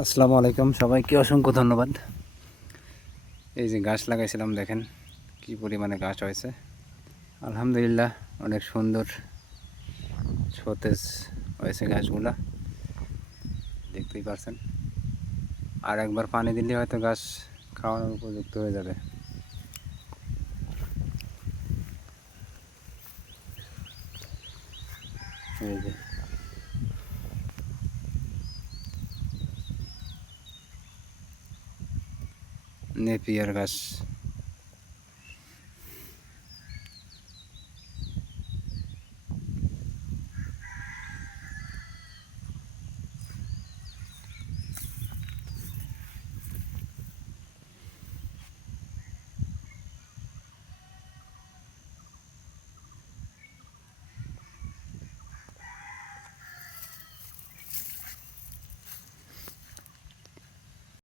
আসসালামু আলাইকুম, সবাইকে অসংখ্য ধন্যবাদ। এই যে গাছ লাগাইছিলাম, দেখেন কি পরিমাণে গাছ হয়েছে। আলহামদুলিল্লাহ, অনেক সুন্দর সতেজ হয়েছে গাছগুলা, দেখতেই পারছেন। আর একবার পানি দিলে হয়তো গাছ খাওয়ানোর উপযুক্ত হয়ে যাবে। এই যে নেপিয়ার গাছ।